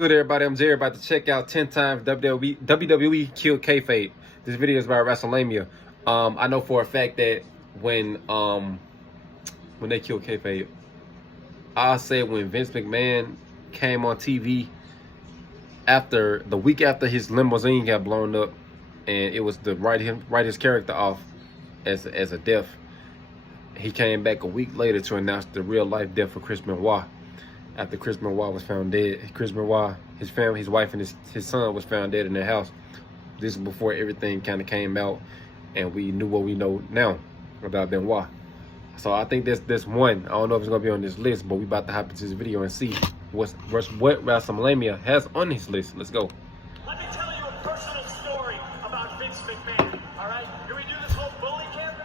Good everybody, I'm Jerry, about to check out 10 times WWE killed Kayfabe. This video is about WrestleMania. I know for a fact that when they killed Kayfabe, I said when Vince McMahon came on TV after the week after his limousine got blown up, and it was to write his character off as a death. He came back a week later to announce the real life death of Chris Benoit. After Chris Benoit was found dead, Chris Benoit, his family, his wife, and his son was found dead in their house. This is before everything kind of came out, and we knew what we know now about Benoit. So I think that's one. I don't know if it's gonna be on this list, but we about to hop into this video and see what WrestleMania has on his list. Let's go. Let me tell you a personal story about Vince McMahon. All right, can we do this whole bully camp?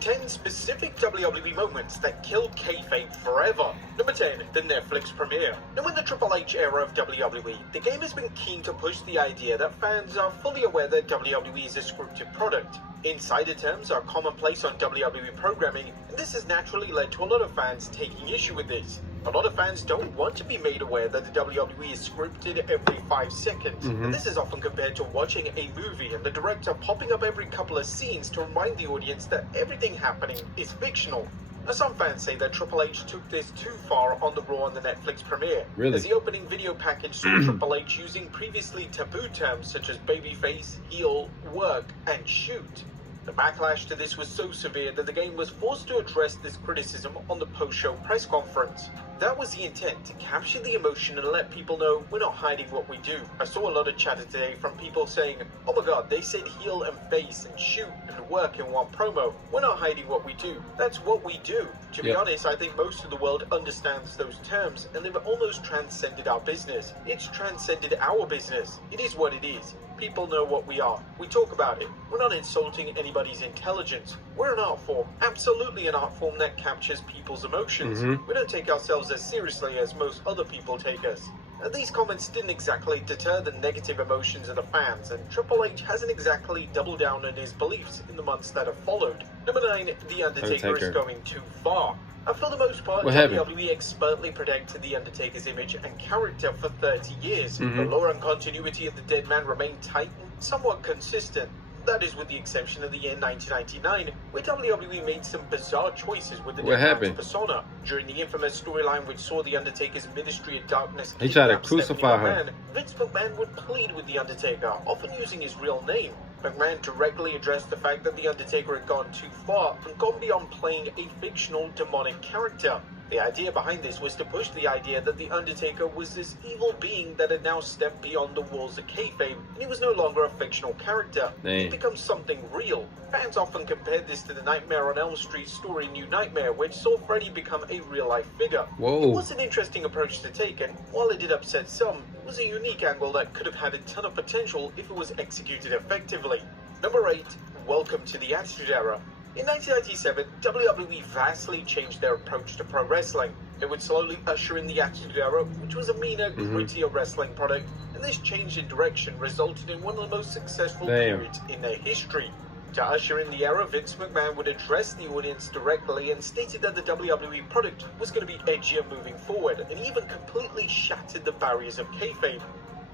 10 specific WWE moments that killed kayfabe forever. Number 10, the Netflix premiere. Now in the Triple H era of WWE, the game has been keen to push the idea that fans are fully aware that WWE is a scripted product. Insider terms are commonplace on WWE programming, and this has naturally led to a lot of fans taking issue with this. A lot of fans don't want to be made aware that the WWE is scripted every 5 seconds. And this is often compared to watching a movie and the director popping up every couple of scenes to remind the audience that everything happening is fictional. Now some fans say that Triple H took this too far on the Raw and the Netflix premiere. Really? As the opening video package saw Triple H using previously taboo terms such as babyface, heel, work, and shoot. The backlash to this was so severe that the game was forced to address this criticism on the post-show press conference. That was the intent, to capture the emotion and let people know we're not hiding what we do. I saw a lot of chatter today from people saying, oh my god, they said heel and face and shoot and work in one promo. We're not hiding what we do. That's what we do. To be honest, I think most of the world understands those terms and they've almost transcended our business. It's transcended our business. It is what it is. People know what we are. We talk about it. We're not insulting anybody's intelligence. We're an art form, absolutely an art form that captures people's emotions. We don't take ourselves as seriously as most other people take us. And these comments didn't exactly deter the negative emotions of the fans, and Triple H hasn't exactly doubled down on his beliefs in the months that have followed. Number 9, The Undertaker is going too far. And for the most part, WWE expertly protected The Undertaker's image and character for 30 years. The lore and continuity of the dead man remained tight and somewhat consistent. That is with the exception of the year 1999, where WWE made some bizarre choices with the dead man's persona. During the infamous storyline which saw The Undertaker's Ministry of Darkness he tried to crucify her. Vince McMahon would plead with The Undertaker, often using his real name. McMahon directly addressed the fact that The Undertaker had gone too far and gone beyond playing a fictional demonic character. The idea behind this was to push the idea that The Undertaker was this evil being that had now stepped beyond the walls of kayfabe, and he was no longer a fictional character. He becomes something real. Fans often compared this to the Nightmare on Elm Street story New Nightmare, which saw Freddy become a real-life figure. It was an interesting approach to take, and while it did upset some, it was a unique angle that could have had a ton of potential if it was executed effectively. Number 8, Welcome to the Attitude Era. In 1997, WWE vastly changed their approach to pro wrestling. They would slowly usher in the Attitude Era, which was a meaner, grittier wrestling product, and this change in direction resulted in one of the most successful periods in their history. To usher in the era, Vince McMahon would address the audience directly and stated that the WWE product was going to be edgier moving forward, and even completely shattered the barriers of kayfabe.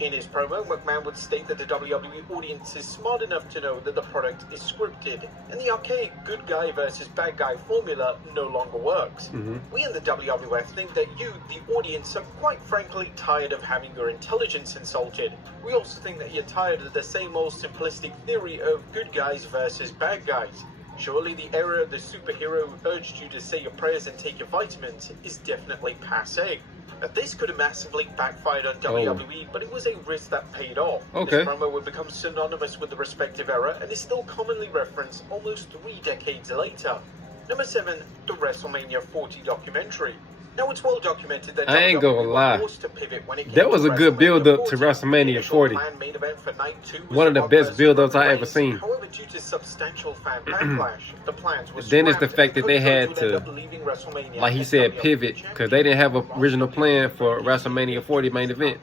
In his promo, McMahon would state that the WWE audience is smart enough to know that the product is scripted, and the archaic good guy versus bad guy formula no longer works. We in the WWF think that you, the audience, are quite frankly tired of having your intelligence insulted. We also think that you're tired of the same old simplistic theory of good guys versus bad guys. Surely the era of the superhero who urged you to say your prayers and take your vitamins is definitely passé. Now, this could have massively backfired on WWE, but it was a risk that paid off. This promo would become synonymous with the respective era and is still commonly referenced almost 3 decades later. Number 7, the WrestleMania 40 documentary. Now it's well documented that I ain't gonna lie, that was a good build-up to WrestleMania 40. One of the best build-ups I ever seen. However, due to substantial fan backlash, the plans were then it's the fact that they had to, like he said, pivot, because they didn't have an original plan for WrestleMania 40 main event.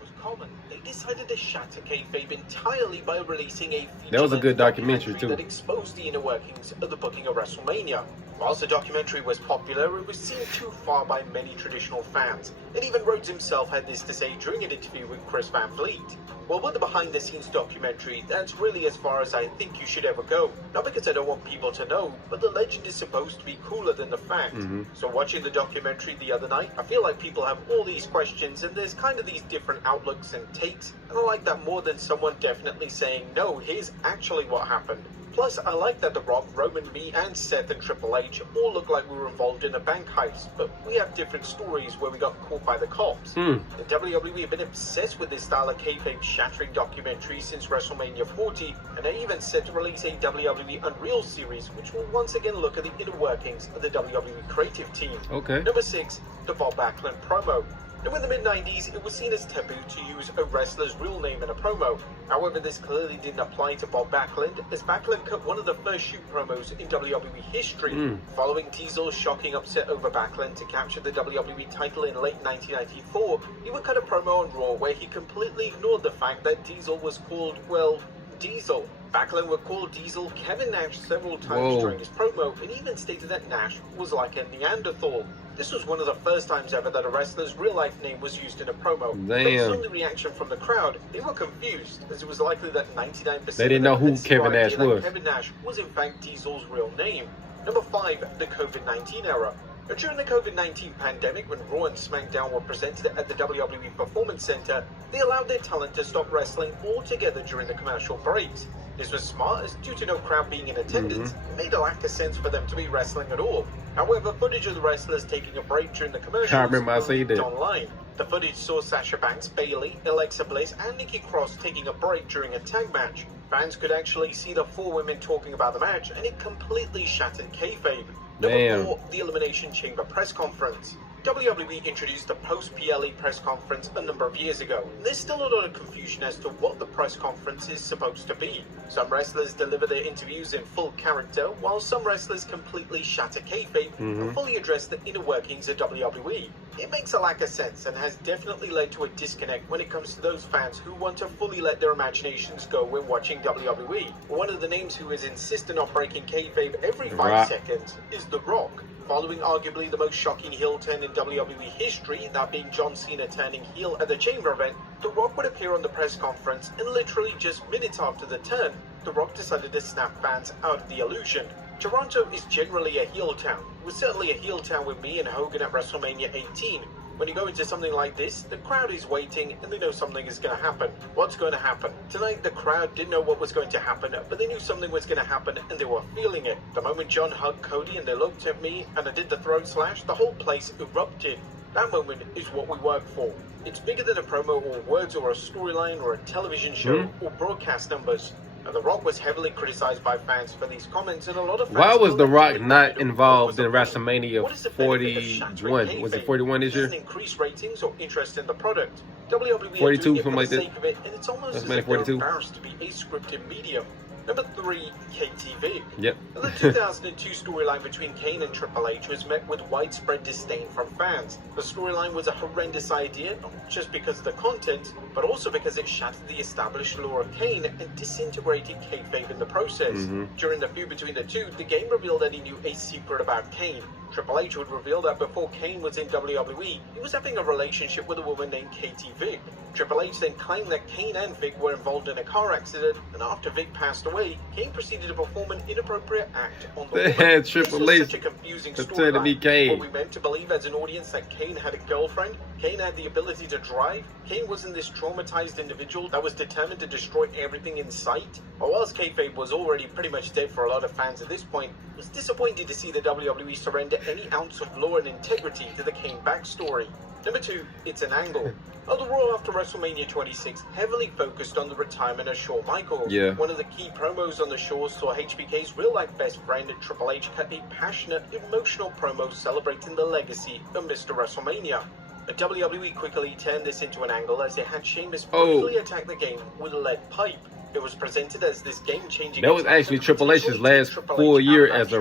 They decided to shatter kayfabe entirely by releasing a that was a good documentary too. That exposed the inner workings of the booking of WrestleMania. Whilst the documentary was popular, it was seen too far by many traditional fans, and even Rhodes himself had this to say during an interview with Chris Van Fleet. Well, with the behind-the-scenes documentary, that's really as far as I think you should ever go. Not because I don't want people to know, but the legend is supposed to be cooler than the fact. So watching the documentary the other night, I feel like people have all these questions, and there's kind of these different outlooks and takes, and I like that more than someone definitely saying, no, here's actually what happened. Plus, I like that The Rock, Roman, me, and Seth and Triple H all look like we were involved in a bank heist, but we have different stories where we got caught by the cops. The WWE have been obsessed with this style of kayfabe shattering documentary since WrestleMania 40, and are even set to release a WWE Unreal series, which will once again look at the inner workings of the WWE creative team. Okay. Number 6, the Bob Backlund promo. Now, in the mid-90s, it was seen as taboo to use a wrestler's real name in a promo. However, this clearly didn't apply to Bob Backlund, as Backlund cut one of the first shoot promos in WWE history. Following Diesel's shocking upset over Backlund to capture the WWE title in late 1994, he would cut a promo on Raw where he completely ignored the fact that Diesel was called, well, Diesel. Backlund would call Diesel Kevin Nash several times during his promo, and even stated that Nash was like a Neanderthal. This was one of the first times ever that a wrestler's real-life name was used in a promo. Based on the reaction from the crowd, they were confused, as it was likely that 99% they didn't know who Kevin Nash was. Kevin Nash was in fact Diesel's real name. Number 5, the COVID-19 era. Now, during the COVID-19 pandemic, when Raw and SmackDown were presented at the WWE Performance Center, they allowed their talent to stop wrestling altogether during the commercial breaks. This was smart, as due to no crowd being in attendance, it made a lack of sense for them to be wrestling at all. However, footage of the wrestlers taking a break during the commercials was leaked online. The footage saw Sasha Banks, Bayley, Alexa Bliss, and Nikki Cross taking a break during a tag match. Fans could actually see the 4 women talking about the match, and it completely shattered kayfabe. Number 4, the Elimination Chamber press conference. WWE introduced the post-PLE press conference a number of years ago. There's still a lot of confusion as to what the press conference is supposed to be. Some wrestlers deliver their interviews in full character, while some wrestlers completely shatter kayfabe and fully address the inner workings of WWE. It makes a lack of sense and has definitely led to a disconnect when it comes to those fans who want to fully let their imaginations go when watching WWE. One of the names who is insistent on breaking kayfabe every 5 seconds is The Rock. Following arguably the most shocking heel turn in WWE history, that being John Cena turning heel at the Chamber event, The Rock would appear on the press conference, and literally just minutes after the turn, The Rock decided to snap fans out of the illusion. Toronto is generally a heel town. It was certainly a heel town with me and Hogan at WrestleMania 18. When you go into something like this, the crowd is waiting and they know something is going to happen. What's going to happen? Tonight, the crowd didn't know what was going to happen, but they knew something was going to happen and they were feeling it. The moment John hugged Cody and they looked at me and I did the throat slash, the whole place erupted. That moment is what we work for. It's bigger than a promo or words or a storyline or a television show or broadcast numbers. And The Rock was heavily criticized by fans for these comments, and a lot of fans... Why was The Rock not involved in WrestleMania 41? Was it 41 this year? Increase ratings or interest in the product. WWE 42, something like that. And it's almost as if they're embarrassed to be a scripted medium. Number 3, KTV. Yep. The 2002 storyline between Kane and Triple H was met with widespread disdain from fans. The storyline was a horrendous idea, not just because of the content, but also because it shattered the established lore of Kane and disintegrated kayfabe in the process. During the feud between the two, the game revealed that he knew a secret about Kane. Triple H would reveal that before Kane was in WWE, he was having a relationship with a woman named Katie Vick. Triple H then claimed that Kane and Vick were involved in a car accident, and after Vick passed away, Kane proceeded to perform an inappropriate act on the woman. Triple H such a confusing storyline. Kane. Were we meant to believe as an audience that Kane had a girlfriend? Kane had the ability to drive? Kane wasn't this traumatized individual that was determined to destroy everything in sight? Or whilst kayfabe was already pretty much dead for a lot of fans at this point, it was disappointing to see the WWE surrender any ounce of lore and integrity to the Kane backstory. Number 2, it's an angle. The Raw after WrestleMania 26 heavily focused on the retirement of Shawn Michaels. One of the key promos on the show saw HBK's real-life best friend Triple H cut a passionate, emotional promo celebrating the legacy of Mr. WrestleMania. The WWE quickly turned this into an angle as they had Sheamus brutally attack the game with a lead pipe. It was presented as this game-changing... That was actually Triple H's last full year as a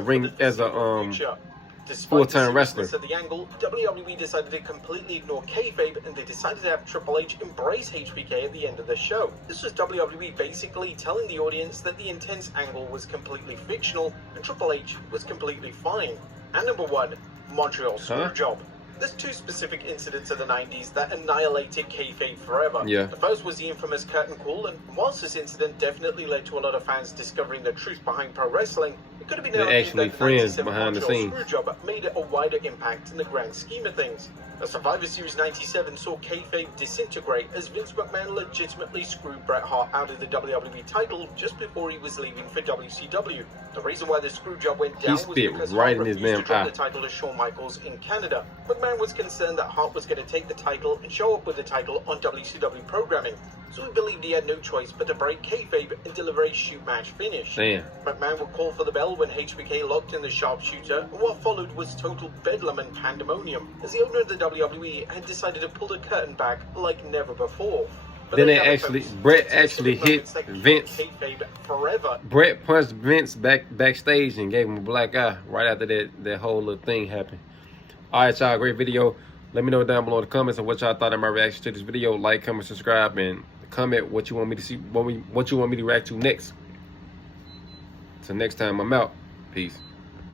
Despite full-time the wrestler. seriousness of the angle, WWE decided to completely ignore kayfabe, and they decided to have Triple H embrace HBK at the end of the show. This was WWE basically telling the audience that the intense angle was completely fictional, and Triple H was completely fine. And number 1, Montreal Screwjob. There's 2 specific incidents of the 90s that annihilated kayfabe forever. Yeah. The first was the infamous curtain call, and whilst this incident definitely led to a lot of fans discovering the truth behind pro wrestling, it could have been They're argued actually that friends 97 behind the Montreal scenes. Screwjob made a wider impact in the grand scheme of things. The Survivor Series 97 saw kayfabe disintegrate as Vince McMahon legitimately screwed Bret Hart out of the WWE title just before he was leaving for WCW. The reason why the screwjob went down was spit because right Hart in his refused damn to drop eye. the title to Shawn Michaels in Canada. McMahon was concerned that Hart was going to take the title and show up with the title on WCW programming, so he believed he had no choice but to break kayfabe and deliver a shoot match finish. Damn. McMahon would call for the bell when HBK locked in the sharpshooter, and what followed was total bedlam and pandemonium, as the owner of the WWE had decided to pull the curtain back like never before. But Then there they you have it, actually, folks. Brett 10 actually specific hit moments that killed Vince. kayfabe forever. Brett punched Vince backstage and gave him a black eye right after that whole little thing happened. All right, y'all, great video. Let me know down below in the comments of what y'all thought of my reaction to this video. Like, comment, subscribe, and comment what you want me to see, what you want me to react to next. So next time, I'm out. Peace.